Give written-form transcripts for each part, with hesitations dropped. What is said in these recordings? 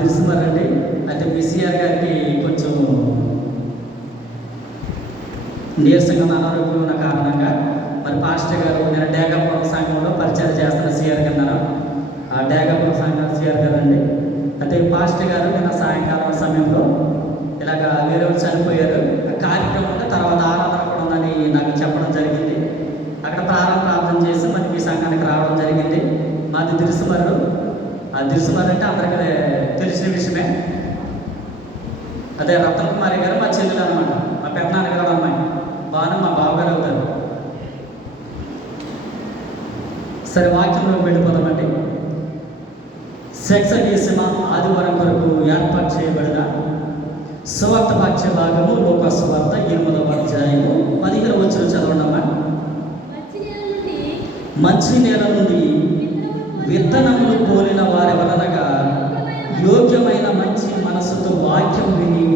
తెలుసుమారండి. అయితే బీసీఆర్ గారికి కొంచెం నీరసంగా అనారోగ్యం ఉన్న కారణంగా మరి పాస్టర్ గారు నేను డేగాపురం సంఘంలో పరిచయం చేస్తున్న సిఆర్ గారు, ఆ డేగాపురం సంఘం సిఆర్ గారు అండి. అయితే పాస్టర్ గారు నిన్న సాయంకాలం సమయంలో ఇలాగ వేరే వాళ్ళు చనిపోయారు, కార్యక్రమం తర్వాత ఆరాధన కూడా ఉందని నాకు చెప్పడం జరిగింది. అక్కడ ప్రార్థన చేసి మరి మీ సంఘానికి రావడం జరిగింది. మాది దిరుసుమర్రు. ఆ దిరుసుమర్రు అంటే అందరికీ తెలిసిన విషయమే. అదే రత్నకుమారి గారు మా చెల్లెలు అనమాట, మా పెద్దనాన్నగారు అమ్మాయి. బాను మా బావగారు అవుతారు. సరే, వాక్యంలో వెళ్ళిపోదామండి. సెక్సగీసిమ ఆదివారం వరకు ఏర్పాటు చేయబడిన సువార్త వాక్య భాగము లోక సువార్త 8వ అధ్యాయము 15వ వచనం చదవండమ్మా. మంచి నేల నుండి విత్తనములు పోలిన వారి వలనగా యోగ్యమైన మంచి మనసుతో వాక్యం విని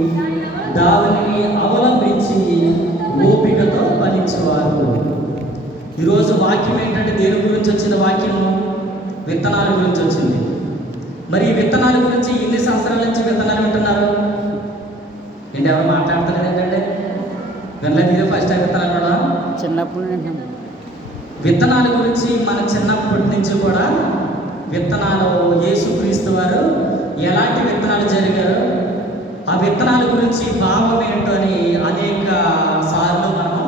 దానిని అవలంబించి ఓపికతో ఫలించేవారు. ఈరోజు వాక్యం ఏంటంటే దేని గురించి వచ్చిన వాక్యం? విత్తనాల గురించి వచ్చింది. మరి ఈ విత్తనాల గురించి ఎన్ని సంవత్సరాల నుంచి విత్తనాలు వింటున్నారు? ఏంటి, ఎవరు మాట్లాడుతున్నారు ఏంటంటే? వినలేదు, ఇదే ఫస్ట్ టైం విత్తనాలు కూడా చిన్నప్పుడు విత్తనాల గురించి మన చిన్నప్పటి నుంచి కూడా విత్తనాలు యేసుక్రీస్తు వారు ఎలాంటి విత్తనాలు జరిగారు, ఆ విత్తనాల గురించి భావం ఏంటో అని అనేక సార్లు మనము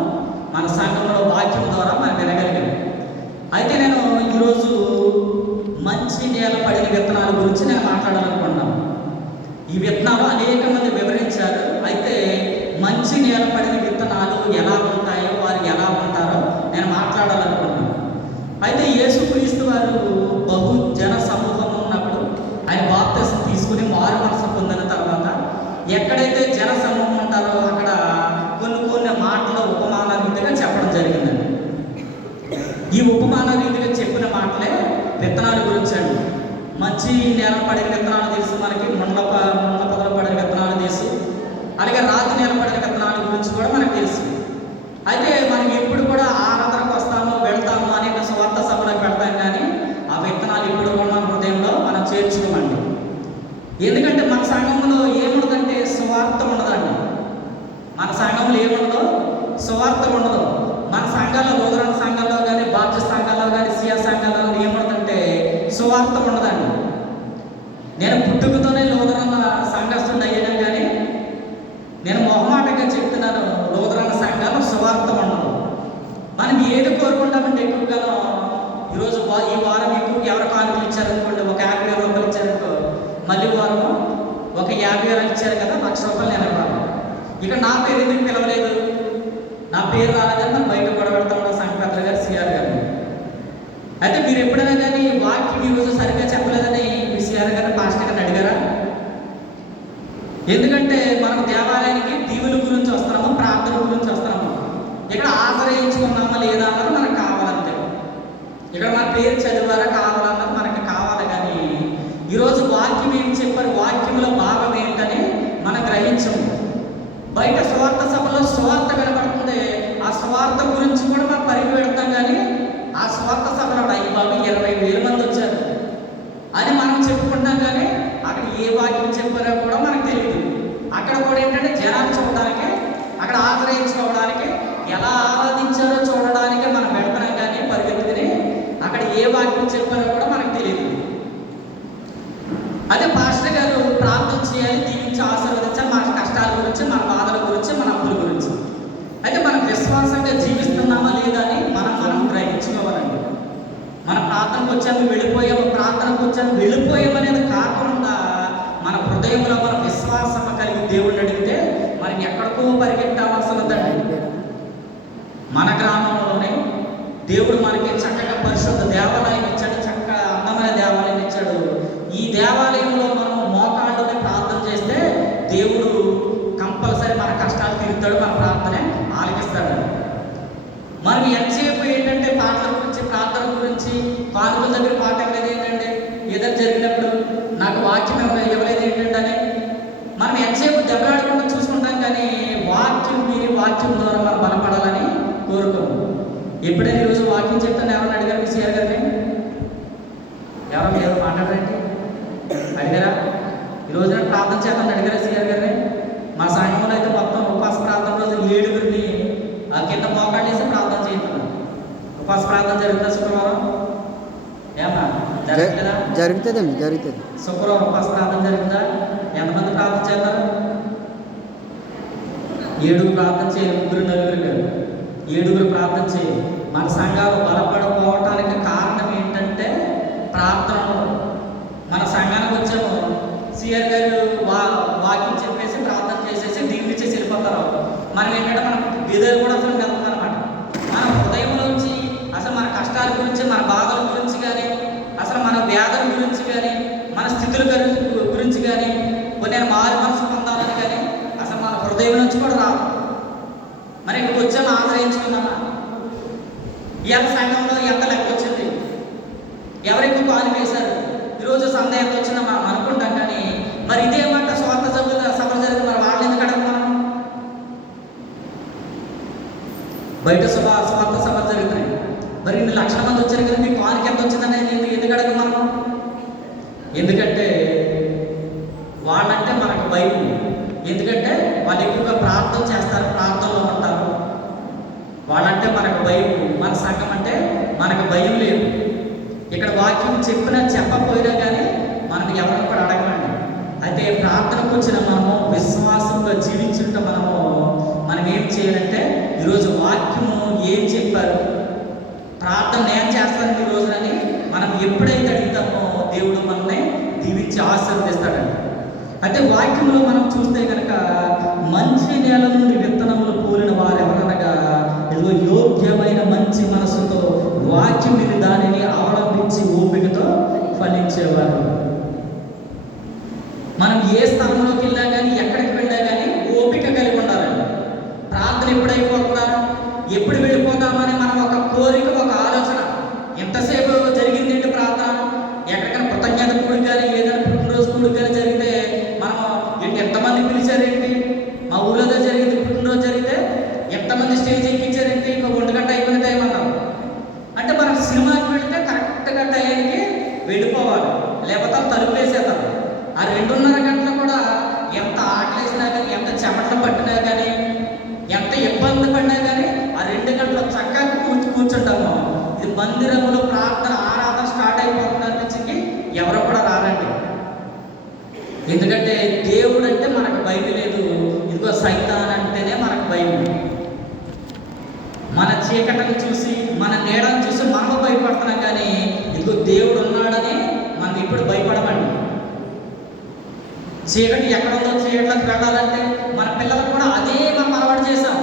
మన సంఘంలో వాక్యం ద్వారా మనం వినగలిగాం. అయితే నేను ఈరోజు మంచి నేల పడిన విత్తనాల గురించి నేను మాట్లాడాలనుకుంటున్నాను. ఈ విత్తనాలు అనేక మంది వివరించారు. అయితే మంచి నేల పడిన విత్తనాలు ఎలా ఉంటాయో, వారు ఎలా ఉంటారో నేను మాట్లాడాలనుకుంటున్నాను. అయితే యేసుక్రీస్తు వారు బహు జన సమూహం ఉన్నప్పుడు ఆయన బాప్తిసం తీసుకుని మారు మనసు పొందిన తర్వాత ఎక్కడైతే జన సమూహం ఉంటారో అక్కడ కొన్ని మాటలు ఉపమాన రీతిగా చెప్పడం జరిగిందండి. ఈ ఉపమాన రీతిగా చెప్పిన మాటలే విత్తనాల గురించి అండి. మంచి నేల పడిన విత్తనాలు తెలుసు మనకి, ముండ్ల పొదలు పడిన విత్తనాలు తెలుసు, అలాగే రాతి నేల పడిన విత్తనాల గురించి కూడా మనకు తెలుసు. అయితే మనం ఎప్పుడు కూడా ఆరాధనకు వస్తాము, వెళ్తాము, అనేక స్వార్థ సభలకు పెడతాం, కానీ ఆ విత్తనాలు ఇప్పుడు కూడా మన హృదయంలో మనం చేర్చుకోమండి. ఎందుకంటే మన సంఘంలో ఏముండదంటే స్వార్థం ఉండదండి. మన సంఘంలో ఏముండదో స్వార్థం ఉండదు. మన సంఘాల్లో లూథరన్ సంఘాల్లో కానీ, బాప్టిస్ట్ సంఘాల్లో కానీ, సిఎస్ సంఘాల్లో ఏముండదంటే స్వార్థం ఉండదండి. నేను పుట్టుకతోనే లూథరన్ సంఘస్థుడిని అయ్యాను, కానీ నేను మొహమాటంగా చెప్తున్నాను, లూథరన్ సంఘాలు స్వార్థం ఉండదు. మనం ఏది కోరుకుంటామంటే ఎక్కువగానో ఈరోజు ఈ వారం ఎక్కువ ఎవరు కానుకలు ఇచ్చారనుకోండి, ఒక 50,000 రూపాయలు ఇచ్చారనుకో, మళ్ళీ వారం ఒక 50,000 ఇచ్చారు కదా, ₹1,00,000 నేను ఇవ్వాలి. ఇక నా పేరు ఎందుకు పిలవలేదు, నా పేరు రాలేదని మనం బయట గొడవ పెడతాం సంఘ పెద్దలు గారు, సిఆర్ గారు. అయితే మీరు ఎప్పుడైనా కానీ వాక్యం ఈరోజు సరిగ్గా చెప్పలేదని మీ సిఆర్ గారిని పాస్టర్ గారిని అడిగారా? ఎందుకంటే మనం దేవాలయానికి దీవుల గురించి వస్తున్నాము, ప్రార్థన గురించి వస్తున్నాము. ఇక్కడ ఆశ్రయించుకున్నామా లేదా అన్నది మనకు కావాలంతే. ఇక్కడ మన పేరు చదివారా కావాలన్నది మనకు కావాలి. కానీ ఈరోజు వాక్యం ఏం చెప్పారు, వాక్యంలో భాగం ఏంటని మనం గ్రహించము. బయట స్వార్థ సభలో స్వార్థ కనబడుతుంది, ఆ స్వార్థ గురించి కూడా మనం పరిగి పెడతాం. కానీ ఆ స్వార్థ సభలో అయ్యి బాబు 20,000 మంది వచ్చారు అని మనం చెప్పుకుంటాం, కానీ అక్కడ ఏ వాక్యం చెప్పారో కూడా మనకు తెలియదు. అక్కడ కూడా ఏంటంటే జనాలు చూడడానికి, అక్కడ ఆశ్రయించుకోవడానికి, ఎలా ఆరాధించారో చూడడానికి మనం పెడతాం, కానీ పరిగెత్తుకుని అక్కడ ఏ వాక్యం చెప్పారో కూడా మనకు తెలియదు. అదే పాస్టర్ గారు ప్రార్థన చేయాలి, దీవించి ఆశీర్వదించాలి, మన కష్టాల గురించి, మన బాధల గురించి, మన అప్పుల గురించి. అయితే మనం విశ్వాసంగా జీవిస్తున్నామా లేదా అని మనం గ్రహించుకోవాలండి. మన ప్రార్థనకు వచ్చాము వెళ్ళిపోయాము, ప్రార్థనకు వచ్చాము వెళ్ళిపోయామనేది కాకుండా మన హృదయంలో మన విశ్వాసం కలిగి దేవుడిని అడిగితే మనకి ఎక్కడికో పరిగెట్టవలసిన వద్దండి. మన గ్రామంలోనే దేవుడు మనకి చక్కగా పరిశుద్ధ దేవాలయం ఇచ్చాడు, చక్కగా అందమైన దేవాలయం ఇచ్చాడు. ఈ దేవాలయంలో మనం మోకాళ్ళని ప్రార్థన చేస్తే దేవుడు కంపల్సరీ మన కష్టాలు తీరుతాడు, మన ప్రార్థన ఆలకిస్తాడు. మనం ఎంతసేపు ఏంటంటే పాటల గురించి, ప్రార్థన గురించి, కానుకల దగ్గర పాట ఇవ్వలేదు ఏంటంటే, ఏదైనా జరిగినప్పుడు నాకు వాక్యం ఇవ్వలేదు ఏంటంటే మనం ఎంతసేపు దెబ్బలాడకుండా చూసుకుంటాం, కానీ వాక్యం విని వాక్యం ద్వారా మనం బలపడాలని కోరుకోము. ఎప్పుడైనా ఈరోజు వాక్యం చెప్తాను ఎవరైనా అడిగారు మీ సిఆర్ గారిని? ఎవరు మాట్లాడరండి? అడిగారా? ప్రార్థన జరుగుతుందా శుక్రవారం? ఏమన్నా జరుగుతుందా? జరుగుతుంది. శుక్రవారం ఉపవాస ప్రార్థన జరుగుతుందా? ఎంతమంది ప్రార్థన చేస్తారు? 7 ప్రార్థన చేయాలి, 3 నలుగురు కాదు, 7 ప్రార్థన చేయాలి. మన సంఘాలు బలపడిపోవటానికి కారణం ఏంటంటే ప్రార్థనలో. మన సంఘానికి వచ్చాము, సిఆర్ గారు వాకింగ్ చెప్పేసి ప్రార్థన చేసేసి దీవించేసి వెళ్ళిపోతారు. మనం ఏంటంటే మన విధులు కూడా అసలు వెళ్తాం అనమాట. మన హృదయంలోంచి అసలు మన కష్టాల గురించి, మన బాధల గురించి కానీ, అసలు మన వ్యాధుల గురించి కానీ, మన స్థితుల గురించి కానీ, నేను మారు మనసు పొందాలని కానీ అసలు మన హృదయం నుంచి కూడా రాదు. మరి ఇక్కడికి వచ్చాము, ఆశ్రయించుకున్నామా? ఇవాళ సంఘంలో ఎంత లెక్క వచ్చింది, ఎవరెక్కువ కాలు వేశారు, ఈరోజు సందేహం ఎంత వచ్చిందో మనం అనుకుంటాం. కానీ మరి ఇదేమంట స్వార్థ సభలు జరిగింది, మరి వాళ్ళు ఎందుకు అడగ? మనం బయట స్వార్థ సభలు జరుగుతున్నాయి, మరి 2 లక్షల మంది వచ్చారు కదా, మీ కాలుకి ఎంత వచ్చిందని ఎందుకు అడగ మనం? ఎందుకంటే వాళ్ళంటే మనకు భయం. ఎందుకంటే వాళ్ళు ఎక్కువగా ప్రార్థన చేస్తారు, ప్రార్థనలో ఉంటారు. వాళ్ళంటే మనకు భయం. మన సంఘం అంటే మనకు భయం లేదు. ఇక్కడ వాక్యం చెప్పినా చెప్పకపోయినా కానీ మనం ఎవరిని కూడా అడగమండి. అయితే ప్రార్థనకు వచ్చిన మనము విశ్వాసంగా జీవించుంటే మనం ఏం చేయాలంటే, ఈరోజు వాక్యము ఏం చెప్పారు, ప్రార్థన నేను చేస్తాను ఈ రోజునని మనం ఎప్పుడైతే అడుగుతామో దేవుడు మనల్ని దీవించి ఆశీర్వదిస్తాడండి. అయితే వాక్యంలో మనం చూస్తే కనుక మంచి నేల నుండి విత్తనములు పూరిన వారు ఎవరనగా, ఇదిగో యోగ్యమైన మంచి మనసుతో వాక్యం మీద దానిని అవలంబించి ఓపికతో ఫలించేవారు. మనం ఏ స్థలంలోకి వెళ్ళా కానీ, ఎక్కడికి వెళ్ళా కానీ ఓపిక కలిగి ఉండాలండి. ప్రార్థన ఎప్పుడైపోతుందా, ఎప్పుడు వెళ్ళిపోతామని మనం ఒక కోరిక, ఒక ఆలోచన. ఎంతసేపు జరిగింది ఏంటి ప్రార్థన? ఎక్కడికైనా కృతజ్ఞత కూడి కానీ, ఏదైనా పుట్టినరోజు కూడి కానీ జరిగితే మనం ఎంతమంది పిలిచారేంటి, మా ఊళ్ళో జరిగింది పుట్టినరోజు జరిగితే ఎంతమంది స్టేజ్ ఎక్కించారేంటి, ఇంకా 1 గంట అయిపోయిన టైం అన్నాం. అంటే మనం సినిమాకి వెళితే కరెక్ట్గా టైంకి వెళ్ళిపోవాలి, లేకపోతే తలుపు వేసేద్దాం. ఆ 2.5 గంటలు కూడా ఎంత ఆకలేసినా కానీ, ఎంత చెమటలు పట్టినా కానీ, ఎంత ఇబ్బంది పడినా కానీ ఆ 2 గంటలు చక్కగా కూర్చుంటాము. ఇది మందిరంలో ప్రార్థన ఆరాధన స్టార్ట్ అయిపోతుంది అనిపించింది ఎవరు కూడా రారండి. ఎందుకంటే దేవుడు అంటే మనకు భయం లేదు, ఇదిగో సైతాన్ అంటేనే మనకు భయం. మన చీకటిని చూసి, మన నీడను చూసి మనము భయపడుతున్నాం. కానీ ఇదిగో దేవుడు ఉన్నాడని మనం ఇప్పుడు భయపడమండి. చీకటి ఎక్కడుందో చీకట్లోకి వెళ్ళాలంటే మన పిల్లలకు కూడా అదే మనం అలవాటు చేసాం.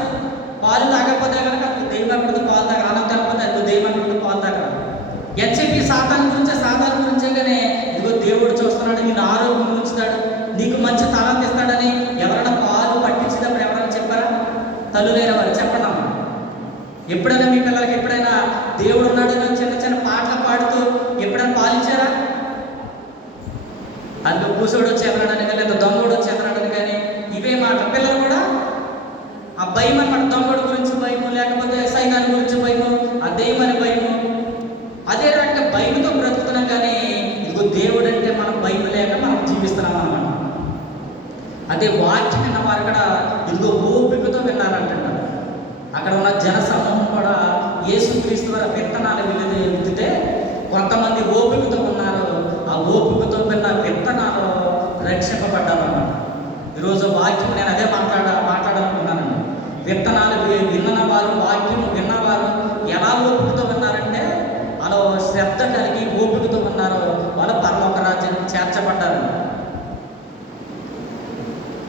పాలు తాగకపోతే కనుక దెయ్యం పాలు తాగ, అన్నం తినకపోతే అది దెయ్యం పాలు తాగ. ఎంతసేపు సాతాన్ గురించే కానీ ఇదిగో దేవుడు చూస్తున్నాడు, నేను ఆరోగ్యం ఉంచుతాడు, నీకు మంచి తలాంతి ఇస్తాడని ఎవరైనా పాలు పట్టించేటప్పుడు ఎవరైనా చెప్పారా? తల్లు లేని వారు చెప్పడం. ఎప్పుడైనా మీ పిల్లలకి ఎప్పుడైనా దేవుడు ఉన్నాడని చిన్న చిన్న పాటలు పాడుతూ ఎప్పుడైనా పాలించారా? అందులో కూసోడు వచ్చి ఎదరడానికి కానీ, లేదా దొంగోడు వచ్చి ఎదరడానికి కానీ ఇవే మాట. పిల్లలు కూడా ఆ భయం అన్నమాట, దొంగోడు గురించి భయము, లేకపోతే సైతాన్ గురించి భయము, ఆ దెయ్యమని భయము. అదే రకంగా భయంతో బ్రతుకుతున్నాం. కానీ ఇదిగో దేవుడు అంటే మనం భయం లేక మనం జీవిస్తున్నాం అన్నమాట. అదే వాక్యం విన్న వారు కూడా ఇదిగో ఓపికతో విన్నారంటారు. అక్కడ ఉన్న జన సమూహం కూడా యేసుక్రీస్తు వారి విత్తనాలు విత్తితే కొంతమంది ఓపికతో ఉన్నారు. ఆ ఓపికతో విన్న విత్తనాలు రక్షింపబడ్డారు అన్నమాట. ఈరోజు వాక్యం నేను అదే మాట్లాడాలనుకున్నానండి. విత్తనాలు విన్న వారు, వాక్యం విన్నవారు ఎలా ఓపికతో విన్నారంటే, అలా శ్రద్ధ కలిగి ఓపికతో ఉన్నారో వాళ్ళు పరలోక రాజ్యానికి చేర్చబడ్డారు.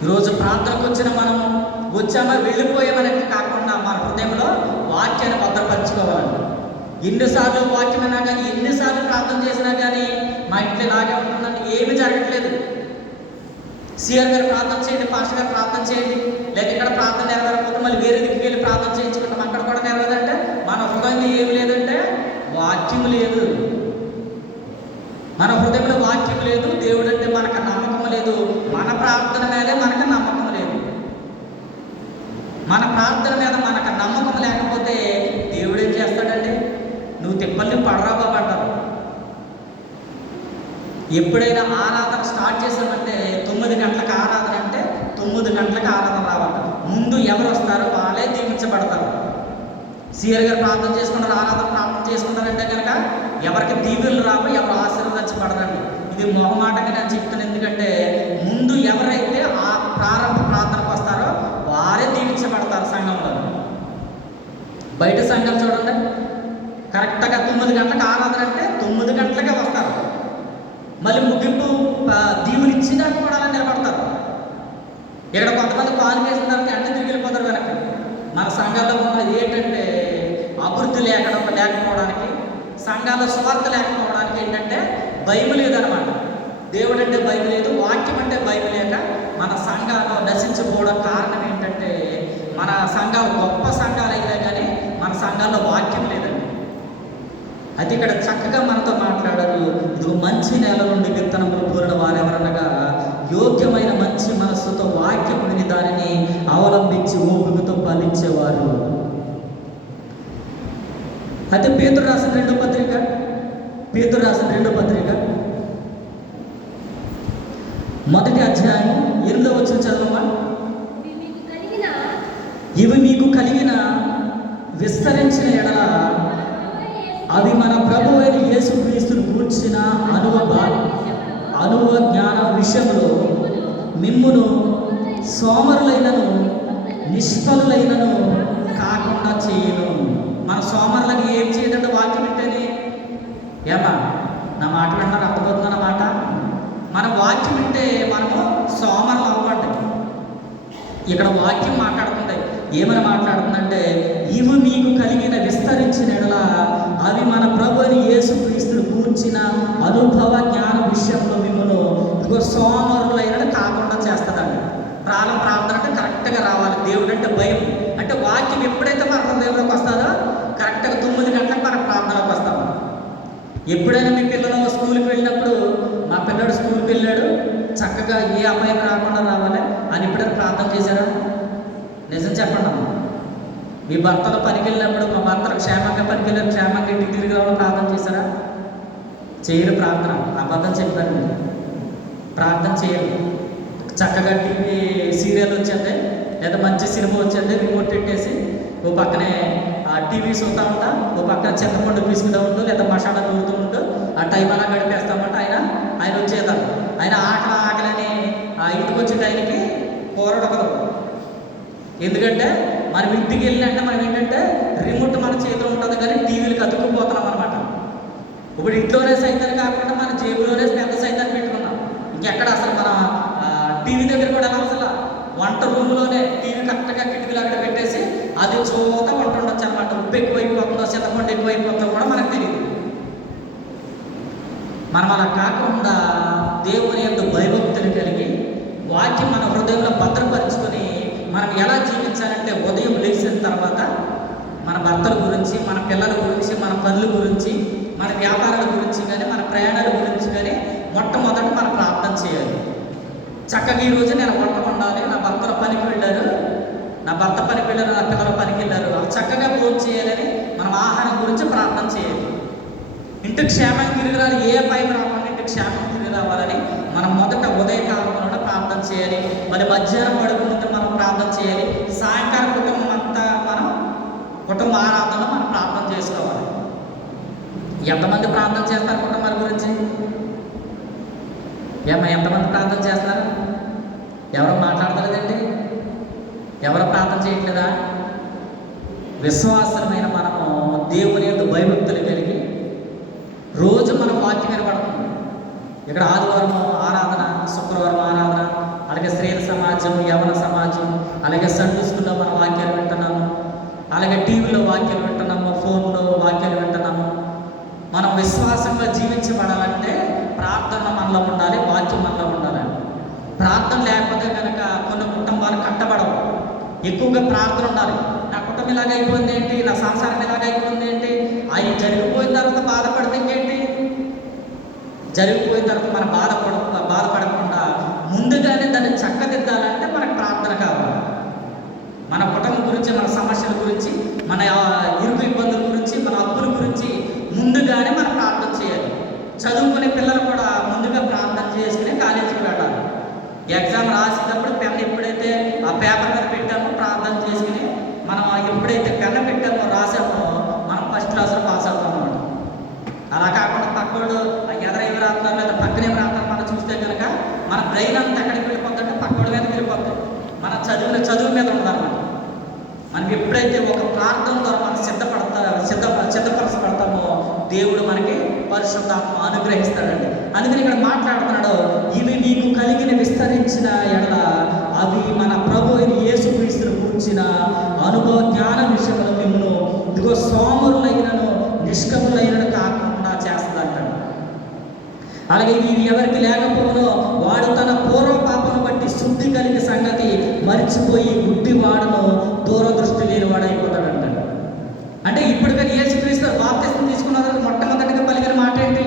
ఈరోజు ప్రార్థనకు వచ్చిన మనం వచ్చామా వెళ్ళిపోయామనేది కాకుండా మన హృదయంలో వాక్యాన్ని భద్రపరచుకోవాలండి. ఎన్నిసార్లు వాక్యం అయినా కానీ, ఎన్నిసార్లు ప్రార్థన చేసినా కానీ మా ఇంట్లో ఇలాగే ఉంటుందంటే ఏమీ జరగట్లేదు. సిఆర్ గారు ప్రార్థన చేయండి, పాస్టర్ గారు ప్రార్థన చేయండి, లేదా ఇక్కడ ప్రార్థన నెరవేరకపోతే మళ్ళీ వేరే దిక్కు వెళ్ళి ప్రార్థన చేయించుకుంటాం, అక్కడ కూడా నెరవేరంటే మన హృదయంలో ఏమి లేదంటే వాక్యం లేదు. మన హృదయంలో వాక్యం లేదు, దేవుడు అంటే మనకు నమ్మకం లేదు, మన ప్రార్థన మీదే మనకు నమ్మకం లేదు. మన ప్రార్థన మీద మనకు నమ్మకం లేకపోతే దేవుడు ఏం చేస్తాడండి? నువ్వు తిప్పల్ని పడరా బాబు అంటారు. ఎప్పుడైనా ఆరాధన స్టార్ట్ చేసామంటే 9 గంటలకు ఆరాధన అంటే 9 గంటలకు ఆరాధన రావాలి. ముందు ఎవరు వస్తారో వాళ్ళే దీవించబడతారు. సీఆర్ గారు ప్రార్థన చేసుకుంటారు, ఆరాధన ప్రార్థన చేసుకుంటారంటే కనుక ఎవరికి దీవెనలు రావు, ఎవరు ఆశీర్వదించబడరండి. ఇది మొహమాటంగా నేను చెప్తాను. ఎందుకంటే ముందు ఎవరైతే ఆ ప్రారంభ ప్రార్థనకు వస్తారో వారే దీవించబడతారు సంఘంలో. బయట సంఘం చూడండి, కరెక్ట్గా 9 గంటలకు ఆరాధన అంటే 9 గంటలకే వస్తారు. మళ్ళీ ముగింపు దీవులు ఇచ్చినాక కూడా అలా నిలబడతారు. ఇక్కడ కొంతమంది పాలు వేసిన తర్వాత ఎండ తిరిగి వెళ్ళిపోతారు వెనక్కి. మన సంఘాల్లో ఉన్న ఏంటంటే అభివృద్ధి లేకపోవడానికి, సంఘాల్లో స్వార్థ లేకపోవడానికి ఏంటంటే బైబిల్ లేదనమాట. దేవుడు అంటే బైబిల్ లేదు, వాక్యం అంటే బైబిల్ లేక మన సంఘాలు నశించిపోవడం కారణం ఏంటంటే మన సంఘాలు గొప్ప సంఘాలు అయినా కానీ మన సంఘాల్లో వాక్యం లేదండి. అది ఇక్కడ చక్కగా మనతో మాట్లాడారు. ఇది మంచి నేల నుండి విత్తనములు పూరిన వారెవరనగా యోగ్యమైన మంచి మనస్సుతో వాక్యం విని దానిని అవలంబించి ఓపికతో ఫలించేవారు. అయితే పేతురు రాసిన రెండో పత్రిక 1వ అధ్యాయం 8వ వచనం చదవమా. ఇవి మీకు కలిగిన విస్తరించిన ఎడల అవి మన ప్రభు అయిన యేసుక్రీస్తును గూర్చిన అనుభవ జ్ఞాన విషయంలో మిమ్మును సోమరులైనను నిష్ఫలులైనను కాకుండా చేయను. మన సోమరులకి ఏం చేయదంటే వాక్యం వింటేనే. ఏమా నా మాట వింటారు, అర్థమవుతుందన్న మాట. మన వాక్యం వింటే మనము సోమరులు అవ్వండి. ఇక్కడ వాక్యం మాట్లాడుతుంది, ఏమని మాట్లాడుతుందంటే ఇవి మీకు కలిగిన విస్తరించిన ఎడల అవి మన ప్రభు అయిన యేసుక్రీస్తును గూర్చిన అనుభవ జ్ఞాన విషయంలో మిమ్మల్ని సోమరులైన కాకుండా చేస్తుందండి. ప్రార్థన అంటే కరెక్ట్గా రావాలి. దేవుడు అంటే భయం అంటే వాక్యం ఎప్పుడైతే మన హృదయంలోకి వస్తుందో కరెక్ట్గా 9 గంటలకు మన ప్రార్థనలోకి వస్తాము. ఎప్పుడైనా మీ పిల్లలు స్కూల్కి వెళ్ళినప్పుడు, మా పిల్లడు స్కూల్కి వెళ్ళాడు చక్కగా ఏ అపాయం రాకుండా రావాలి అని ఎప్పుడైనా ప్రార్థన చేశారా? నిజం చెప్పండి అమ్మ. మీ భర్తలు పనికి వెళ్ళినప్పుడు మా భర్తలు క్షేమంగా పనికి వెళ్ళారు, క్షేమంగా ఇంటికి తిరిగి రావాలని ప్రార్థన చేశారా? చేయరు. ప్రార్థన అబద్ధం చెప్పారు. మీరు ప్రార్థన చేయరు. చక్కగా టీవీ సీరియల్ వచ్చింది లేదా మంచి సినిమా వచ్చింది, రిమోట్ పెట్టేసి ఓ పక్కనే టీవీ చూస్తూ ఉంటా, ఓ పక్కన చింతపండు పీసుకుతూ ఉంటూ లేదా మసాలా నూరుతూ ఉంటూ ఆ టైం అలా గడిపేస్తామంటే ఆయన వచ్చేదారు. ఆయన ఆకలని ఇంటికి వచ్చే టైంకి కూరడకదు. ఎందుకంటే మనం ఇంటికి వెళ్ళినట్టే మనం ఏంటంటే రిమోట్ మన చేతిలో ఉంటుంది కానీ టీవీలకు అతుక్కుపోతున్నాం అనమాట. ఇప్పుడు ఇంట్లోనే సైతాన్ని కాకుండా మన జేబులోనే పెద్ద సైతాన్ని పెట్టుకున్నాం. ఇంకెక్కడ అసలు మన టీవీ దగ్గర కూడా అసలు వంట రూమ్లోనే టీవీ కరెక్ట్గా కిటికీలు అక్కడ పెట్టేసి అది చూతా వంట ఉండొచ్చు అనమాట. ఉప్పు ఎక్కువైపోతుందో చింతపండు ఎక్కువైపోతుందో కూడా మనకు తెలియదు. మనం అలా కాకుండా దేవుని యందు భయభక్తులు కలిగి వాక్యం మన హృదయంలో భద్రపరుచుకొని మనం ఎలా జీవించాలంటే ఉదయం లేచిన తర్వాత మన భర్తల గురించి, మన పిల్లల గురించి, మన పనుల గురించి, మన వ్యాపారాల గురించి కానీ మన ప్రయాణాల గురించి కానీ మొట్టమొదట మనం ప్రార్థన చేయాలి. చక్కగా ఈరోజు నేను వంట వండాలి, నా భర్తల పనికి వెళ్ళారు, నా భర్త పనికి వెళ్ళారు, నా పిల్లల పనికి వెళ్ళారు, చక్కగా భోజనం చేయాలని మనం ఆహారం గురించి ప్రార్థన చేయాలి. ఇంటికి క్షేమంగా తిరిగి రావాలి, ఏ అపాయం రాకుండా ఇంటికి క్షేమంగా తిరిగి రావాలని మనం మొదట ఉదయకాలంలో ప్రార్థన చేయాలి. మరి మధ్యాహ్నం పడుకుంటే మనం ప్రార్థన చేయాలి. సాయంకాలం కుటుంబం అంతా మనం కుటుంబ ఆరాధనలో మనం ప్రార్థన చేసుకోవాలి. ఎంతమంది ప్రార్థన చేస్తారు కుటుంబాల గురించి? ఎంతమంది ప్రార్థన చేస్తారు? ఎవరు మాట్లాడతలేదండి? ఎవరు ప్రార్థన చేయట్లేదా? విశ్వాసమైన మనము దేవుని యందు భయభక్తులు కలిగి రోజు మనం వాక్యం వినపడుతుంది. ఇక్కడ ఆదివారం ఆరాధన, శుక్రవారం ఆరాధన, అలాగే స్త్రీల సమాజం, యవన సమాజం, అలాగే సండే స్కూల్లో మనం వాక్యాలు వింటున్నాము, అలాగే టీవీలో వాక్యాలు వింటున్నాము, ఫోన్లో వాక్యాలు వింటున్నాము. మనం విశ్వాసంగా జీవించబడాలంటే ప్రార్థన మనలో ఉండాలి, వాక్యం మనలో ఉండాలి. ప్రార్థన లేకపోతే కనుక కొన్ని కుటుంబాలు కట్టబడవు. ఎక్కువగా ప్రార్థన ఉండాలి. నా కుటుంబం ఇలాగ అయిపోయింది ఏంటి, నా సంసారం ఇలాగ అయిపోయింది ఏంటి, అవి జరిగిపోయిన తర్వాత బాధపడితే ఇంకేంటి? జరిగిపోయిన తర్వాత మనం బాధపడకుండా ముందుగానే దాన్ని చక్కదిద్దాలంటే మనకు ప్రార్థన కావాలి. మన కుటుంబం గురించి, మన సమస్యల గురించి, మన ఇరుకు ఇబ్బందుల గురించి, మన అప్పుల గురించి ముందుగానే మనం ప్రార్థన చేయాలి. చదువుకునే పిల్లలు కూడా ముందుగా ప్రార్థన చేసుకుని కాలేజీకి వెళ్ళాలి. ఎగ్జామ్ రాసేటప్పుడు పెన్ ఎప్పుడైతే ఆ పేపర్ మీద పెట్టామో ప్రార్థన చేసుకుని మనం ఎప్పుడైతే పెన్ పెట్టామో రాసే మన బ్రెయిన్ అంతా ఎక్కడికి వెళ్ళిపోతుందంటే పక్కడి మీద వెళ్ళిపోతుంది. మన చదువు మీద ఉందన్నమాట. మనం ఎప్పుడైతే ఒక ప్రార్థన ద్వారా మనం సిద్ధపరచబడతామో దేవుడు మనకి పరిశుద్ధాత్మ అనుగ్రహిస్తాడండి. అందుకని ఇక్కడ మాట్లాడుతున్నాడు, ఇవి మీకు కలిగిన విస్తరించిన ఎడల అవి మన ప్రభు అయిన యేసుక్రీస్తును కూర్చిన అనుభవ జ్ఞాన విషయంలో మిమ్మల్ని ఇదిగో సోమరులైనను నిష్కములైనను కాకుండా చేస్తుందంటాడు. అలాగే ఇవి ఎవరికి లేకపోవనో వాడు తన పూర్వ పాపను బట్టి శుద్ధి కలిగిన సంగతి మరిచిపోయి గుడ్డివాడును దూరదృష్టి లేని వాడు అయిపోతాడంట. అంటే ఇప్పుడు కానీ యేసుక్రీస్తు బాప్తిసం తీసుకున్న మొట్టమొదటిగా పలికిన మాట ఏంటి?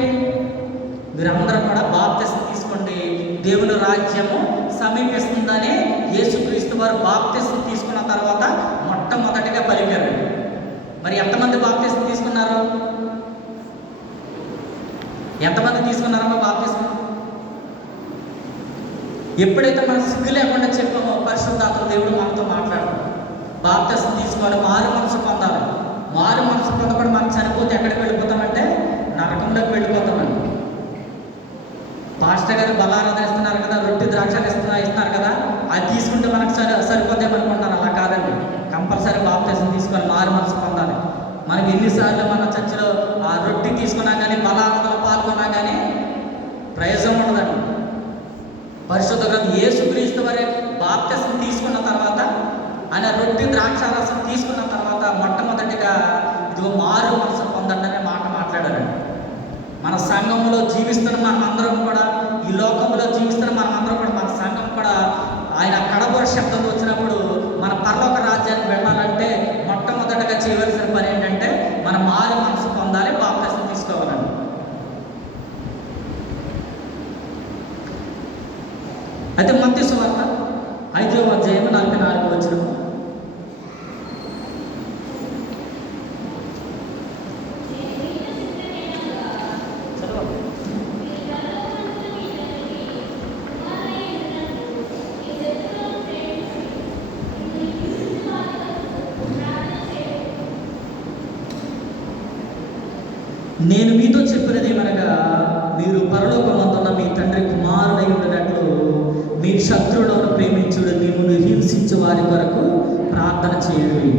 మీరందరూ కూడా బాప్తిసం తీసుకోండి, దేవుని రాజ్యము సమీపిస్తుందని యేసుక్రీస్తు వారు బాప్తిసం తీసుకున్న తర్వాత మొట్టమొదటిగా పలికారు. మరి ఎంతమంది బాప్తిసం తీసుకున్నారు? ఎంతమంది తీసుకున్నారమ్మా బాప్తిసం? ఎప్పుడైతే మనం సిగ్గు లేకుండా చెప్పామో పరిశుద్ధాత్మ దేవుడు మనతో మాట్లాడతాడు. బాప్తిసం తీసుకోవాలి, మారు మనసు పొందాలి. మారు మనసు పొందకుండా మనం చనిపోతే ఎక్కడికి వెళ్ళిపోతామంటే నరకంలోకి వెళ్ళిపోతామండి. పాస్టర్ గారు బలారాధన ఇస్తున్నారు కదా, రొట్టె ద్రాక్షాలు ఇస్తున్నారు కదా, అది తీసుకుంటే మనకు సరిపోతేమనుకుంటారు. అలా కాదండి, కంపల్సరీ బాప్తిసం తీసుకోవాలి, మారు మనసు పొందాలి. మనకి ఎన్నిసార్లు మన చర్చిలో ఆ రొట్టె తీసుకున్నా కానీ బలారాధనలో పాల్గొన్నా కానీ ప్రయోజనం ఉండదండి. పరిశుద్ధ గ్రంథం యేసుక్రీస్తు వారే బాప్తిసం తీసుకున్న తర్వాత, ఆయన రొట్టె ద్రాక్షారసం తీసుకున్న తర్వాత మొట్టమొదటిగా ఇదిగో మారు మనసు పొందండి అనే మాట మాట్లాడారండి. మన సంఘంలో జీవిస్తున్న మనమందరం కూడా, ఈ లోకంలో జీవిస్తున్న మనమందరం కూడా, మన సంఘం కూడా ఆయన కడబోర శబ్దం వచ్చినప్పుడు మన పరలోక రాజ్యానికి వెళ్ళాలంటే మొట్టమొదటిగా చేయవలసిన పని ఏంటంటే మన మారు మనసు పొందాలి, బాప్తిసం తీసుకోవాలండి. అయితే మత్తయి సువార్త 5వ అధ్యాయం 44వ వచనం. నేను మీతో చెప్పినది ఏమనగా, మీరు పరలోకమందున్న మీ తండ్రి కుమారుడై ఉండినట్లు మీ శత్రువులను ప్రేమించుడు, మిమ్మల్ని హింసించే వారి కొరకు ప్రార్థన చేయండి.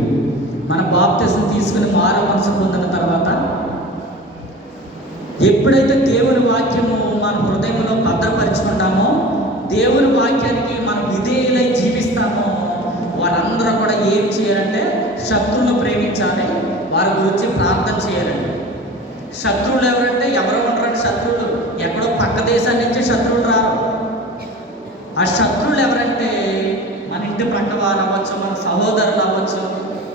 మన బాప్తిసం తీసుకుని మారు మనసు పొందిన తర్వాత ఎప్పుడైతే దేవుని వాక్యము మన హృదయంలో భద్రపరుచుకుంటామో, దేవుని వాక్యానికి మనం విధేయులై జీవిస్తామో, వారందరూ కూడా ఏం చేయాలంటే శత్రువులను ప్రేమించాలి, వారి గురించి ప్రార్థన చేయాలండి. శత్రువులు ఎవరంటే ఎవరు ఉండరండి. శత్రువులు ఎక్కడో పక్క దేశాల నుంచి శత్రువులు రారు. ఆ శత్రువులు ఎవరంటే మన ఇంటి పక్క వారు అవ్వచ్చు, మన సహోదరులు అవ్వచ్చు,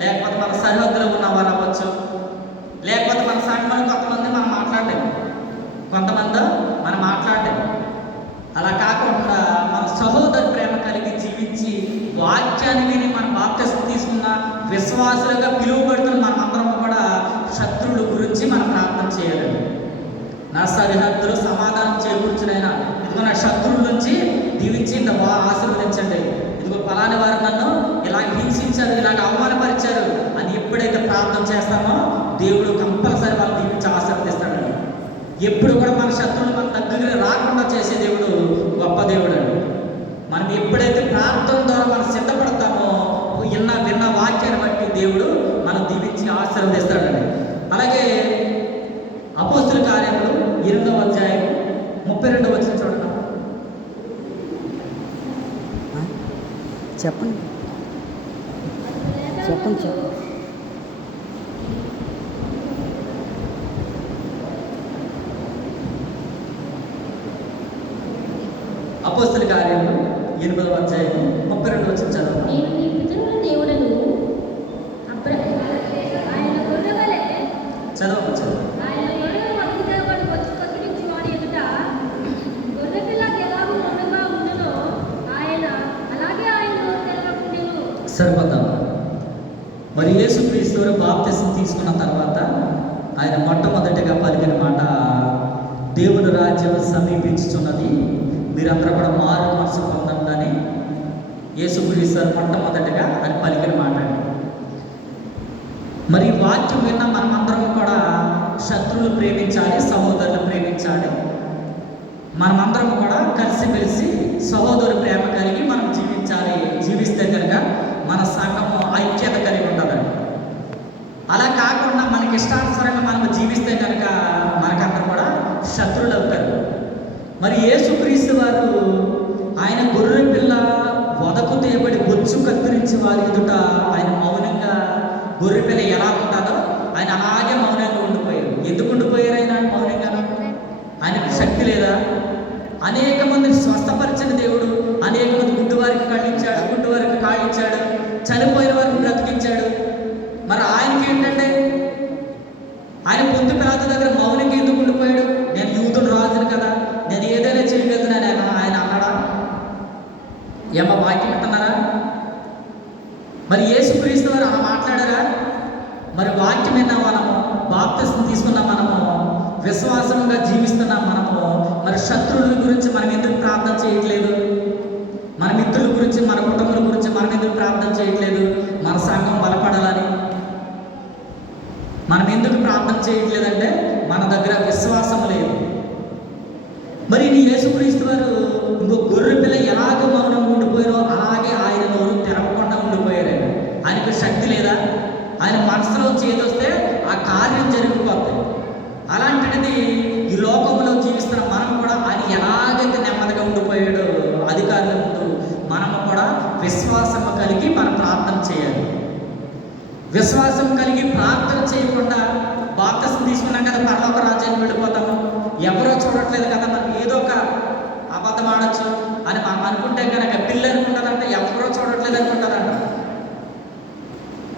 లేకపోతే మన సరిహద్దులో ఉన్న వారు అవ్వచ్చు, లేకపోతే మన సంఘంలో కొంతమంది మనం మాట్లాడలేము. అలా కాకుండా మన సహోదరు ప్రేమ కలిగి జీవించి వాక్యాన్ని విని మన బాప్తిసం తీసుకున్న విశ్వాసులుగా పిలువబడుతున్న మనమందరం కూడా శత్రువుల గురించి మనం ప్రార్థన చేయాలండి. నా సరిహద్దులు సమాధానం చేకూర్చునైనా ఇదిగో నా శత్రువుల నుంచి దీవించి ఆశీర్వదించండి. ఇదిగో పలాని వారు నన్ను ఇలాగ హింసించారు, ఇలాగ అవమానపరిచారు అని ఎప్పుడైతే ప్రార్థన చేస్తామో దేవుడు కంపల్సరీ వాళ్ళు దీవించి ఆశీర్వదిస్తాడండి. ఎప్పుడు కూడా మన శత్రువులు మన దగ్గర రాకుండా చేసే దేవుడు గొప్ప దేవుడు అండి. మనం ఎప్పుడైతే ప్రార్థన ద్వారా మనం సిద్ధపడతామో విన్న వాక్యాన్ని బట్టి దేవుడు మనం దీవించి ఆశీర్వదిస్తాడండి. అలాగే అపోస్తుల కార్యములు 8వ అధ్యాయం 32వ వచనం చూడండి. చెప్పండి. అపోస్తుల కార్యములు 8వ అధ్యాయం 32వ వచనం చదవండి. సరిపోతాం. మరి యేసుక్రీస్తు బాప్తిసం తీసుకున్న తర్వాత ఆయన మొట్టమొదటిగా పలికిన మాట, దేవుని రాజ్యం సమీపించుచున్నది, మీరందరూ కూడా మారు మనసు పొందండి అని యేసుక్రీస్తు మొట్టమొదటిగా ఆయన పలికిన మాట. మరి వాక్యం విన్న మనమందరం కూడా శత్రువులు ప్రేమించాలి, సహోదరులు ప్రేమించాలి. మనమందరం కూడా కలిసిమెలిసి సహోదరు ప్రేమ కలిగి మనం జీవించాలి. జీవిస్తే కనుక మన సంఘము ఐక్యత కలిగి ఉండాలండి. అలా కాకుండా మనకి ఇష్టానుసారంగా మనం జీవిస్తే కనుక మనకందరూ కూడా శత్రువులు అవుతారు. మరి యేసుక్రీస్తు వారు ఆయన గొర్రె పిల్ల వదకు తీయబడి బొచ్చు కత్తిరించి వారి ఎదుట ఆయన మౌనంగా గొర్రె పిల్ల ఎలా ఉంటాడో ఆయన అలాగే మౌనంగా ఉండిపోయారు. ఎందుకు ఉండిపోయారు ఆయన మౌనంగా? ఆయనకు శక్తి లేదా? అనేక మందిని స్వస్థపరిచిన దేవుడు అనేక మంది గుడ్డివారికి కళ్ళించాడు, గుడ్డివారికి కాళ్ళించాడు, చనిపోయిన వారిని బ్రతికించాడు. మరి ఆయనకి ఏంటంటే ఆయన పొంతు పిలాతు దగ్గర మౌనంగా ఎందుకు ఉండిపోయాడు? నేను యూదుడు రాజును కదా, నేను ఏదైనా చేయగలుగుతున్నాను ఆయన అన్నాడా? ఏమో వాక్యం అంటున్నారా? మరి యేసుక్రీస్తు వారు అలా మాట్లాడారా? మరి వాక్యం విన్నా మనము, బాప్తిసం తీసుకున్న మనము, విశ్వాసంగా జీవిస్తున్నాం మనము, మరి శత్రువుల గురించి మనం ఎందుకు ప్రార్థన చేయట్లేదు? మన మిత్రుల గురించి, మన కుటుంబం గురించి మనం ఎందుకు ప్రార్థన చేయట్లేదు? మన సంఘం బలపడాలని మనం ఎందుకు ప్రార్థన చేయట్లేదంటే మన దగ్గర విశ్వాసం లేదు. మరి నీ యేసుక్రీస్తు వారు ఇంకో గొర్రె పిల్ల ఎలాగో మౌనం ఉండిపోయారో అలాగే ఆయన నోరు తెరవకుండా ఉండిపోయారు. ఆయనకు శక్తి లేదా? ఆయన మనసులో చేదొస్తే ఆ కార్యం జరిగిపోతుంది. అలాంటిది ఈ లోకంలో జీవిస్తున్న మనం కూడా ఆయన ఎలాగైతే నెమ్మదిగా ఉండిపోయాడో అధికారుల ముందు మనము కూడా విశ్వాసం కలిగి మనం ప్రార్థన చేయాలి. విశ్వాసం కలిగి ప్రార్థన చేయకుండా బాప్తిసం తీసుకున్నాం కదా పరలోక రాజ్యానికి వెళ్ళిపోతాము, ఎవరో చూడట్లేదు కదా, మనం ఏదో ఒక అబద్ధం ఆడచ్చు అని మనం అనుకుంటే కనుక పిల్ల అనుకుంటుందంటే ఎవరో చూడట్లేదు అనుకుంటుందంట.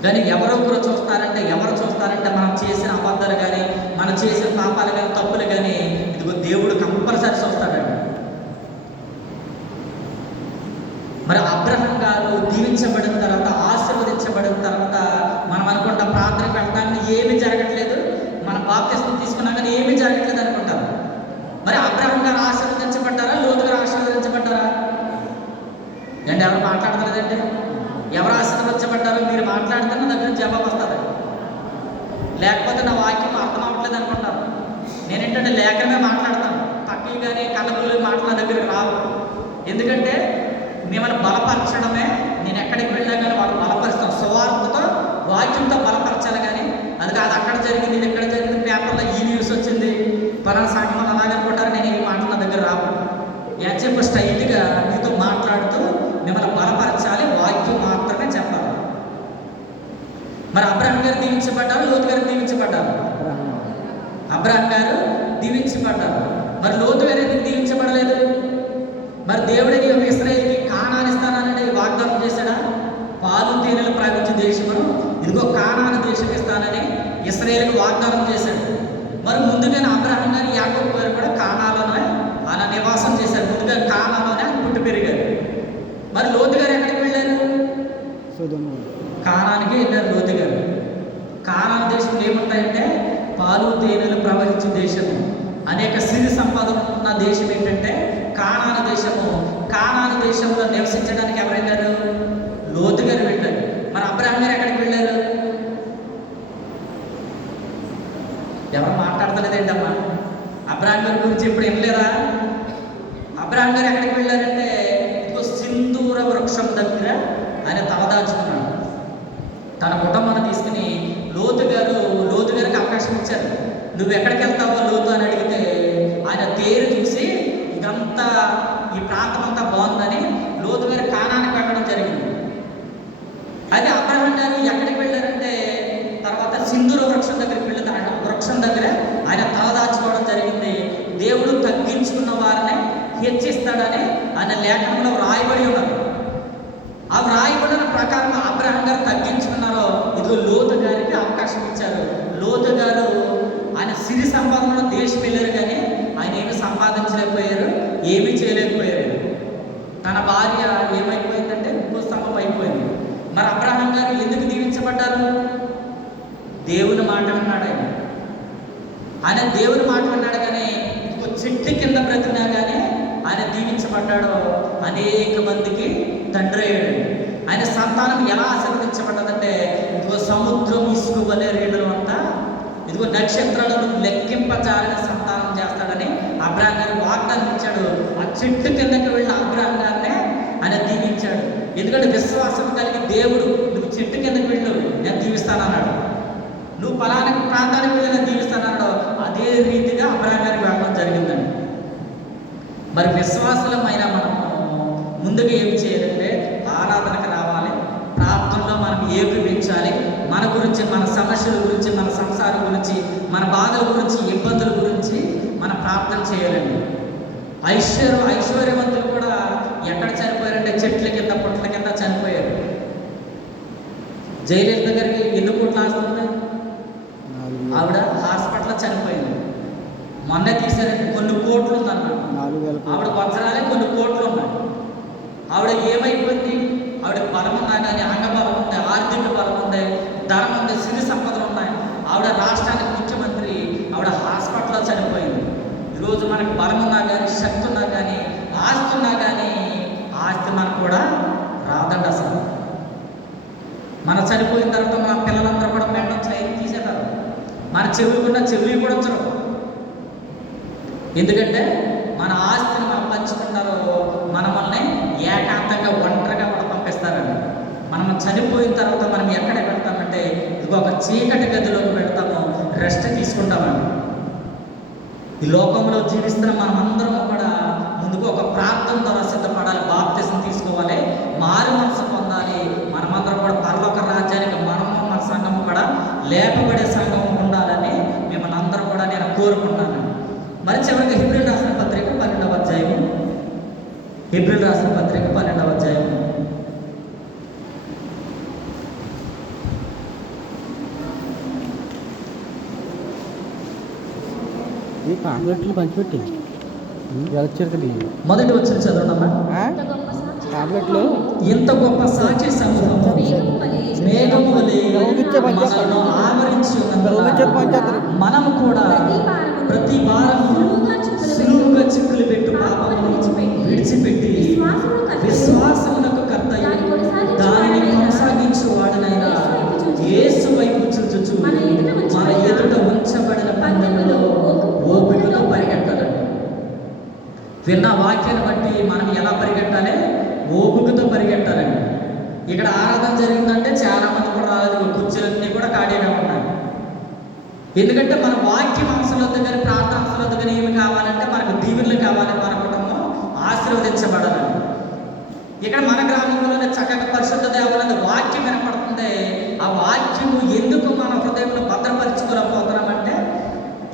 కానీ ఎవరో ఒకరు చూస్తారంటే ఎవరు చూస్తారంటే మనం చేసిన అబద్ధాలు కానీ, మనం చేసిన పాపాలు కానీ, తప్పులు కానీ ఇదిగో దేవుడు కంపల్సరీ చూస్తాడండి. మరి అబ్రహం గారు దీవించబడిన తర్వాత, ఆశీర్వదించబడిన తర్వాత మనం అనుకుంటాం ప్రార్థనకు వెళ్తామని ఏమీ జరగట్లేదు, మన బాప్తిసం తీసుకున్నా కానీ ఏమీ జరగట్లేదు అనుకుంటాం. మరి అబ్రహం గారు ఆశీర్వదించబడ్డారా? లోతు గారు ఆశీర్వదించబడ్డారా? ఏంటి ఎవరు మాట్లాడలేదండి? ఎవరు ఆశీర్వదించబడ్డారో మీరు మాట్లాడితే నా దగ్గర జవాబు వస్తుంది. లేకపోతే నా వాక్యం అర్థం అవ్వట్లేదు అనుకుంటాను. నేనేంటంటే లేఖనమే మాట్లాడతాను, పక్కకి కానీ కళ్ళబుల్లి మాటలు నా దగ్గరికి రావు. ఎందుకంటే మిమ్మల్ని బలపరచడమే, నేను ఎక్కడికి వెళ్ళా కానీ వాళ్ళు బలపరుస్తాను. సువార్తతో వాక్యంతో బలపరచాలి. కానీ అది కాదు అక్కడ జరిగింది, ఇది ఎక్కడ జరిగింది, పేపర్లో ఈ న్యూస్ వచ్చింది, పలానా సాధ్యం అలాగనుకుంటారు. నేను ఈ మాటలు నా దగ్గర రావు. ఏం చెప్పి స్ట్రైట్గా మీతో మాట్లాడుతూ మిమ్మల్ని బలపరచాలి, వాక్యం మాత్రమే చెప్పాలి. మరి అబ్రహం గారు దీవించబడ్డారు, లోతు గారు దీవించబడ్డారు. అబ్రహం గారు దీవించబడ్డారు. మరి లోతు గారు ఎందుకు దీవించబడలేదు? మరి దేవుడిని ఇశ్రాయేలుకి కానాను ఇస్తానని వాగ్దానం చేశాడా? పాలు తేనెలు ప్రవహించే దేశమును ఇదిగో కానాను దేశం ఇస్తానని ఇశ్రాయేలుకి వాగ్దానం చేశాడు. మరి ముందుగానే అబ్రహం గారు, యాకోబు గారు కూడా కానాలోనే ఆయన నివాసం చేశారు. ముందుగా కానాలోనే పుట్టి పెరిగారు. మరి లోతు గారు ఎక్కడికి వెళ్ళారు? కానానికి వెళ్ళారు లోతు గారు. కానాను దేశం ఏముంటాయంటే పాలు తేనెలు ప్రవహించే దేశము, అనేక సిరి సంపదలు ఉన్న దేశం ఏంటంటే కానాను దేశము. కానాను దేశంలో నివసించడానికి ఎవరు వెళ్ళారు? లోతు గారు వెళ్ళారు. మరి అబ్రహం గారు ఎక్కడికి వెళ్ళారు? ఎవరు మాట్లాడతలేదేంటమ్మా? అబ్రహం గారి గురించి ఇప్పుడు వినలేదా? అబ్రహం గారు ఎక్కడికి వెళ్ళారంటే సింధూర వృక్షం దగ్గర ఆయన తలదాచుకున్నాడు. తన కుటుంబాన్ని తీసుకుని లోతు గారికి అవకాశం ఇచ్చారు. నువ్వు ఎక్కడికి వెళ్తావో లోతు అని అడిగితే ఆయన తేరు చూసి ఇదంతా ఈ ప్రాంతం అంతా బాగుందని లోతు గారు కానానికి వెళ్ళడం జరిగింది. అయితే అబ్రహం గారు ఎక్కడికి వెళ్ళారంటే తర్వాత సింధూర వృక్షం దగ్గరికి వెళ్ళి వృక్షం దగ్గర ఆయన తలదాచుకోవడం జరిగింది. దేవుడు తగ్గించుకున్న వారిని హెచ్చిస్తాడని ఆయన లేఖనంలో వ్రాయబడి ఉన్నది. ఆ వ్రాయబడిన ప్రకారం అబ్రహం గారు తగ్గించుకున్నారో ఇదిగో లోతు గారికి అవకాశం ఇచ్చారు. లోతు గారు ఆయన సిరి సంపాదనలో దేశం వెళ్ళారు, కానీ ఆయన ఏమి సంపాదించలేకపోయారు, ఏమీ చేయలేకపోయారు. తన భార్య ఏమైపోయిందంటే ఉపస్తంభం అయిపోయింది. మరి అబ్రహం గారు ఎందుకు దీవించబడ్డారు? దేవుని మాట విన్నాడు. ఆయన దేవుని మాట విన్నాడు, కానీ చెట్టు కింద బ్రతినా కానీ ఆయన దీవించబడ్డాడు. అనేక మందికి తండ్రి అయ్యాడు. ఆయన సంతానం ఎలా ఆశీర్వదించబడ్డదంటే ఇదిగో సముద్రం ఇసుక వలె రేణులు అంతా ఇదిగో నక్షత్రాలను లెక్కింపజాలని సంతానం చేస్తాడని అబ్రహం గారు వాగ్దానం వాగ్దానం ఇచ్చాడు. ఆ చెట్టు కిందకి వెళ్ళిన అబ్రహాం గారినే ఆయన దీవించాడు. ఎందుకంటే విశ్వాసం కలిగి దేవుడు నువ్వు చెట్టు కిందకి వెళ్ళు నేను దీవిస్తానన్నాడు, నువ్వు ఫలానా ప్రాంతానికి వెళ్ళి నేను దీవిస్తానన్నాడు. అదే రీతిగా అబ్రహాం గారికి వెళ్ళడం జరిగిందండి. మరి విశ్వాసమైన మనం ముందుగా ఏం చేయాలంటే ఆరాధనకు రావాలి, ప్రార్థనలో మనం ఏకీభవించాలి. మన గురించి, మన సమస్యల గురించి, మన సంసారం గురించి, మన బాధల గురించి, ఇబ్బందుల గురించి మనం ప్రార్థన చేయాలండి. ఐశ్వర్యవంతులు కూడా ఎక్కడ చనిపోయారంటే చెట్ల కింద, పుట్ల కింద చనిపోయారు. జయలలిత గారికి ఎన్ని కోట్లు ఆస్తుంది? ఆవిడ హాస్పిటల్లో చనిపోయింది. మొన్న తీశారంటే కొన్ని కోట్లు ఉందన్నమాట. ఆవిడ వజ్రాలే కొన్ని కోట్లు ఉన్నాయి. ఆవిడ ఏమైపోయింది? ఆవిడ బలం ఉన్నా కానీ, అంగబలం ఉంది, ఆర్థిక బలం ఉంది, ధనం ఉంది, సిరి సంపదలు ఉన్నాయి. ఆవిడ రాష్ట్రానికి ముఖ్యమంత్రి, ఆవిడ హాస్పిటల్లో చనిపోయింది. ఈరోజు మనకు బలం ఉన్నా కానీ, శక్తి ఉన్నా కానీ, ఆస్తి ఉన్నా కానీ, ఆస్తి మనకు కూడా రాదండి. అసలు మన చనిపోయిన తర్వాత మన పిల్లలందరూ కూడా మెండం తీసేస్తారు. మన చెవులు కూడా ఉంచరు. ఎందుకంటే మన ఆస్తిని మనం పంచుకుంటారో మనల్ని ఏకాంతంగా ఒంటరిగా కూడా పంపిస్తారండి. మనం చనిపోయిన తర్వాత మనం ఎక్కడ పెడతామంటే ఇది ఒక చీకటి గదిలోకి పెడతాము, రెస్ట్ తీసుకుంటామండి. ఈ లోకంలో జీవిస్తున్న మనం అందరం కూడా ముందుకు ఒక ప్రార్థన ద్వారా సిద్ధపడాలి, బాప్తిసం తీసుకోవాలి, మారు మనసు పొందాలి. మనమందరం కూడా పరలోక రాజ్యానికి మనము, మన సంఘము కూడా లేపబడే సంఘం ఉండాలని మిమ్మల్ని అందరూ కూడా నేను కోరుకుంటున్నాను. మరి చివరికి హెబ్రీయులు రాసిన పత్రిక 12వ అధ్యాయము, హెబ్రీయులు రాసిన పత్రిక 12వ అధ్యాయము పాంప్లెట్లు పంచిపెట్టి మొదటి వచ్చిన చదవనమ్మా. పాంప్లెట్లు ఇంత గొప్ప సాక్షి సమూహం మేఘము వలె మనలను ఆవరించి ఉన్నందున మనము కూడా ప్రతి భారము సులువుగా చిక్కులు పెట్టు పాపమును విడిచిపెట్టి విశ్వాసమునకు కర్తయు దానిని కొనసాగించు వాడనైన యేసు వైపు చూచుచు మన ఎదుట ఉంచబడిన పందెములో ఓపికతో పరిగెట్టాలండి. విన్న వాక్యాన్ని బట్టి మనం ఎలా పరిగెట్టాలి? ఓపికతో పరిగెట్టాలండి. ఇక్కడ ఆరాధన జరిగిందంటే చాలా మంది కూడా రాలేదు, కుర్చీలన్నీ కూడా ఖాళీగా ఉన్నాయి. ఎందుకంటే మన వాక్యం అంశాలు వద్ద కానీ, ప్రార్థన అంశాలు వద్ద కానీ ఏమి కావాలంటే మనకు దీవెనలు కావాలి, మన కుటుంబం ఆశీర్వదించబడాలండి. ఇక్కడ మన గ్రామంలోనే చక్కగా పరిశుద్ధ దేవాలయ వాక్యం వినపడుతుంది. ఆ వాక్యము ఎందుకు మన హృదయంలో భద్రపరచుకోలేకపోతున్నామంటే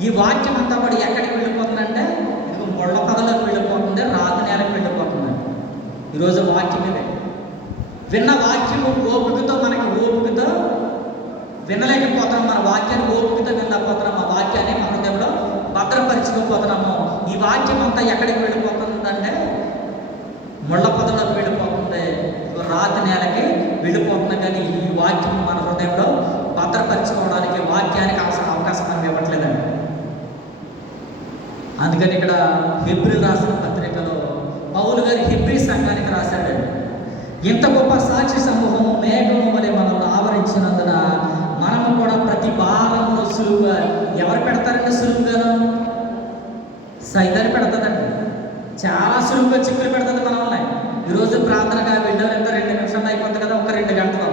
ఈ వాక్యం అంతా కూడా ఎక్కడికి వెళ్ళిపోతుందంటే ఇది ముళ్ళ పదలకు వెళ్ళిపోతుంది, రాతి నేలకు వెళ్ళిపోతుంది. ఈరోజు వాక్యం ఇదే. విన్న వాక్యము ఓపికతో, మనకి ఓపికతో వినలేకపోతున్నాం. మన వాక్యాన్ని ఓపికతో వినలేకపోతున్నాం. ఆ వాక్యాన్ని మన హృదయంలో భద్రపరచుకోకపోతున్నాము. ఈ వాక్యం అంతా ఎక్కడికి వెళ్ళిపోతుందంటే ముళ్ళ పొదలకు వెళ్ళిపోతుంది, రాతి నేలకి వెళ్ళిపోతుంది. కానీ ఈ వాక్యం మన హృదయంలో భద్రపరచుకోవడానికి వాక్యానికి అవకాశం మనం ఇవ్వట్లేదండి. అందుకని ఇక్కడ హెబ్రీయులు రాసిన పత్రికలో పౌలు గారి హెబ్రీ సంఘానికి రాశాడండి. ఇంత గొప్ప సాక్షి సమూహము మేఘము వలె మనల్ని ఆవరించినందున మనము కూడా ప్రతి భారమును సులువుగా, ఎవరు పెడతారండి సులువుగాను? సైతాన్ని పెడతాదండి. చాలా సులువుగా చిక్కులు పెడుతుంది మనల్ని. ఈరోజు ప్రార్థనగా వెళ్ళారంటే 2 నిమిషాలు అయిపోతుంది కదా, ఒక 2 గంటలు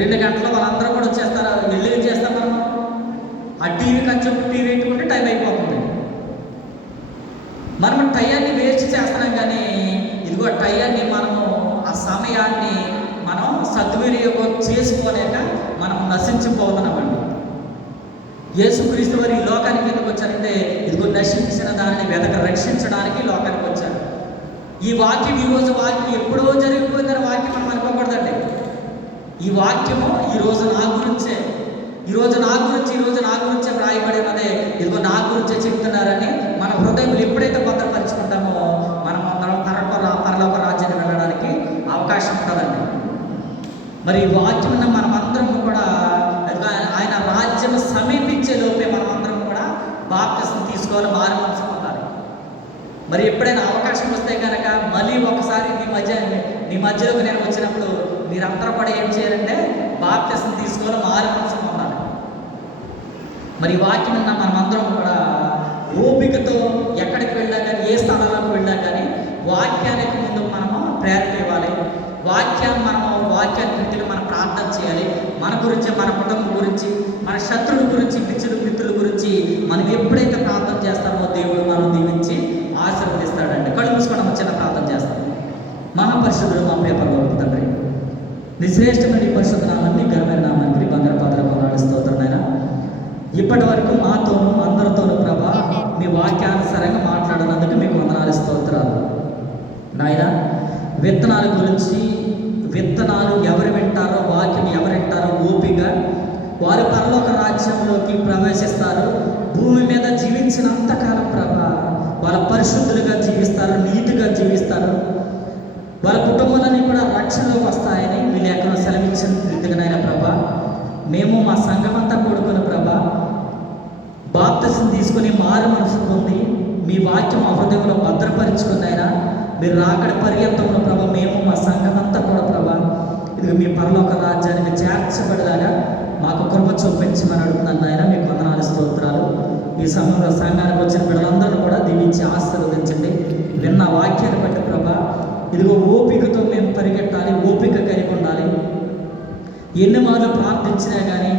2 గంటలు వాళ్ళందరూ కూడా వచ్చేస్తారు. వెళ్ళి ఏం చేస్తాం మనం? ఆ టీవీ కొంచెం టీవీ పెట్టుకుంటే టైం అయిపోతుంది. మనం టయాన్ని వేస్ట్ చేస్తున్నాం. కానీ ఇదిగో టయాన్ని మనము, ఆ సమయాన్ని మనం సద్వినియోగం చేసుకోలేక మనం నశించిపోతున్నామండి. యేసుక్రీస్తు వారు ఈ లోకానికి ఎందుకు వచ్చారంటే ఇదిగో నశించిన దానిని రక్షించడానికి లోకానికి వచ్చారు. ఈ వాక్యం ఈరోజు వాక్యం ఎప్పుడో జరిగిపోయిందని వాక్యం మనం అనుకోకూడదండి. ఈ వాక్యము ఈరోజు నా గురించే, ఈరోజు నా గురించే వ్రాయబడినదే, ఇదిగో నా గురించే చెప్తున్నారని మన హృదయంలో ఎప్పుడైతే భద్రపరుచుకుంటామో మనం అందరం పరలోక రాజ్యాన్ని వెళ్ళడానికి అవకాశం ఉంటుందండి. మరి ఈ వాక్యం మనం అందరం కూడా ఆయన రాజ్యం సమీపించే లోపే మనం అందరం కూడా బాప్తిసం తీసుకోవాలి, మారు మనసు పొందాలి. మరి ఎప్పుడైనా అవకాశం వస్తే కనుక మళ్ళీ ఒకసారి మీ మధ్యలోకి నేను వచ్చినప్పుడు మీరందరూ కూడా ఏం చేయాలంటే బాప్తిసం తీసుకోవాలి, మారు మనసు పొందాలి. మరి వాక్యం మనమందరం కూడా ఓపికతో ఎక్కడికి వెళ్ళా కానీ, ఏ ఏ స్థలాలకు వెళ్ళినా కానీ వాక్యానికి ముందు మనము ప్రేరణ ఇవ్వాలి. వాక్యాన్ని పెట్టిన మనం ప్రార్థన చేయాలి. మన గురించి, మన కుటుంబం గురించి, మన శత్రువుల గురించి, మిత్రుల గురించి మనం ఎప్పుడైతే ప్రార్థన చేస్తామో దేవుడు మనం దీవించి ఆశీర్వదిస్తాడండి. కళ్ళు మూసుకొని మనం చిన్న ప్రార్థన చేస్తాం. మహాపరిశుద్ధుడు మా ప్రియ పరలోకపు తండ్రి, నీ శ్రేష్టమైన ఈ పరిశుద్ధ నామాన్ని, ఘనమైన నామానికి బంగారు పాత్ర కొనాలి స్తోత్రం నాయన. ఇప్పటి వరకు మాతోనూ అందరితోనూ ప్రభా మీ వాక్యానుసారంగా మాట్లాడినందుకు మీకు వందనాలు స్తోత్రాలు నాయన. విత్తనాల గురించి, విత్తనాలు ఎవరు వింటారో, వాక్యం ఎవరు వింటారో ఓపిక వారు పరలోక రాజ్యంలోకి ప్రవేశిస్తారు. భూమి మీద జీవించినంతకాలం ప్రభా వాళ్ళ పరిశుద్ధులుగా జీవిస్తారు, నీతిగా జీవిస్తారు. వాళ్ళ కుటుంబాలన్నీ కూడా రక్షణలోకి వస్తాయని మీ లేఖలో సెలవిచ్చిన రీతిగానైనా ప్రభా మేము మా సంఘమంతా కూడుకున్న ప్రభా బాప్తిసం తీసుకుని మారు మనసు పొంది మీ వాక్యం మా హృదయంలో భద్రపరుచుకున్నాయినా మీరు రాకడ పర్యంతంలో ప్రభా మేము మా సంఘమంతా కూడా ప్రభా ఇది మీ పరలోక రాజ్యానికి చేర్చబడేలాగా మాకు కృప చూపించమని అడుగుతున్నాను నాయన. మీకు వందనాలు స్తోత్రాలు. ఈ సమయంలో సంఘానికి వచ్చిన బిడ్డలందరూ కూడా దీవించి ఆశీర్వదించండి. విన్న వాక్యాన్ని బట్టి ప్రభా ఇదిగో ఓపికతో మేము పరిగెట్టాలి, ఓపిక కలిగి ఉండాలి. ఎన్ని మార్లు ప్రార్థించినా కానీ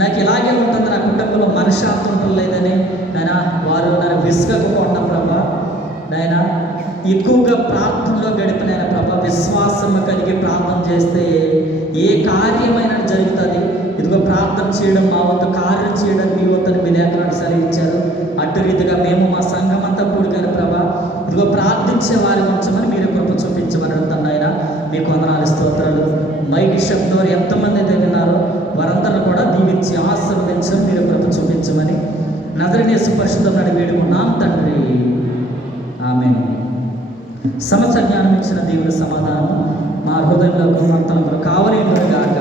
నాకు ఇలాగే ఉంటుంది, నా కుటుంబంలో మనశ్శాంతి ఉండలేదని నాయన వారు నన్ను విసుగకుండా ప్రభా నాయన ఎక్కువగా ప్రార్థనలో గడిపినైనా ప్రభా విశ్వాసం కలిగి ప్రార్థన చేస్తే ఏ కార్యమైనా జరుగుతుంది. ఇదిగో ప్రార్థన చేయడం మా వంతు, కార్యం చేయడం మీ వంతుని మీ లేఖనాన్ని సెలవిచ్చారు. అటు రీతిగా మేము మా సంఘం అంతా కూడిగాను ప్రభా ఇదిగో ప్రార్థించే వారి ఉంచమని మీరు కృప చూపించమని అడుగుతాను ఆయన. మీకు వందనాలు స్తోత్రాలు. మైక్ శబ్దం ఎంతమంది అయితే విన్నారో వారందరూ కూడా దీవించి ఆశీర్వదించడం మీరు కృప చూపించమని నజరేయుసు పరిశుద్ధుని వేడుకున్నాం తండ్రి, ఆమేన్. సమస్త జ్ఞానం ఇచ్చిన దేవుని సమాధానం మా హృదయంలో కావలి గాక.